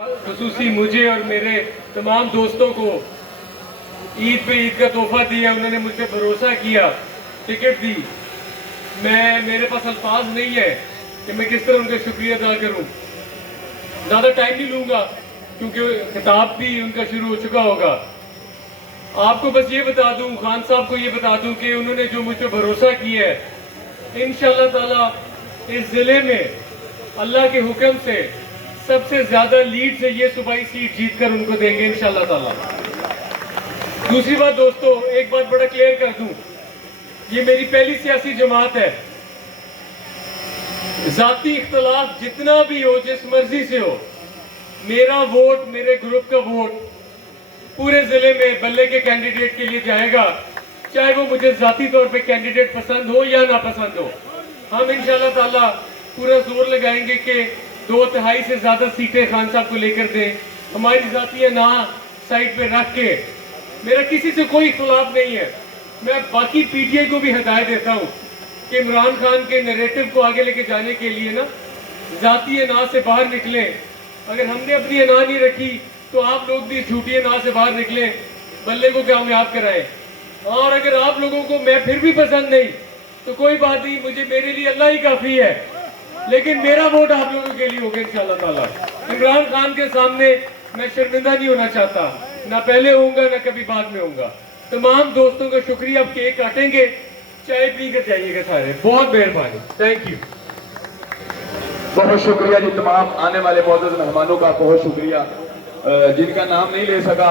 खुसूसी मुझे और मेरे तमाम दोस्तों को ईद पे ईद का तोहफा दिया। उन्होंने मुझसे भरोसा किया, टिकट दी। मेरे पास अल्फाज नहीं है कि मैं किस तरह उनका शुक्रिया अदा करूं। ज़्यादा टाइम नहीं लूंगा क्योंकि खिताब भी उनका शुरू हो चुका होगा। आपको बस ये बता दूं, खान साहब को ये बता दूं कि उन्होंने जो मुझ पर भरोसा किया है, इंशाअल्लाह ताला इस ज़िले में अल्लाह के हुक्म से सबसे ज़्यादा लीड से ये सूबाई सीट जीत कर उनको देंगे इंशाअल्लाह ताला। दूसरी बात दोस्तों, एक बात बड़ा क्लियर कर दूं, ये मेरी पहली सियासी जमात है। जाती इख्तलाफ जितना भी हो, जिस मर्जी से हो, मेरा वोट, मेरे ग्रुप का वोट पूरे जिले में बल्ले के कैंडिडेट के लिए जाएगा, चाहे वो मुझे जाती तौर पे कैंडिडेट पसंद हो या ना पसंद हो। हम इंशाअल्लाह ताला पूरा जोर लगाएंगे कि 2/3 से ज्यादा सीटें खान साहब को लेकर दें। हमारी जातियां ना साइड पे रख के, मेरा किसी से कोई इख्तलाफ नहीं है। मैं बाकी पीटीआई को भी हिदायत देता हूँ कि इमरान खान के नैरेटिव को आगे लेके जाने के लिए ना जाती ना से बाहर निकले। अगर हमने अपनी अना नहीं रखी तो आप लोग भी झूठी ना से बाहर निकले, बल्ले को कामयाब कराएं। और अगर आप लोगों को मैं फिर भी पसंद नहीं तो कोई बात नहीं, मुझे मेरे लिए अल्लाह ही काफी है, लेकिन मेरा वोट आप लोगों के लिए होगा इंशाअल्लाह ताला। इमरान खान के सामने मैं शर्मिंदा नहीं होना चाहता, ना पहले होऊंगा ना कभी बाद में होऊंगा। तमाम दोस्तों का शुक्रिया। अब केक काटेंगे, चाय पी कर जाइएगा सारे। बहुत मेहरबानी, थैंक यू। बहुत शुक्रिया जी, तमाम आने वाले मौजूद मेहमानों का बहुत शुक्रिया। जिनका नाम नहीं ले सका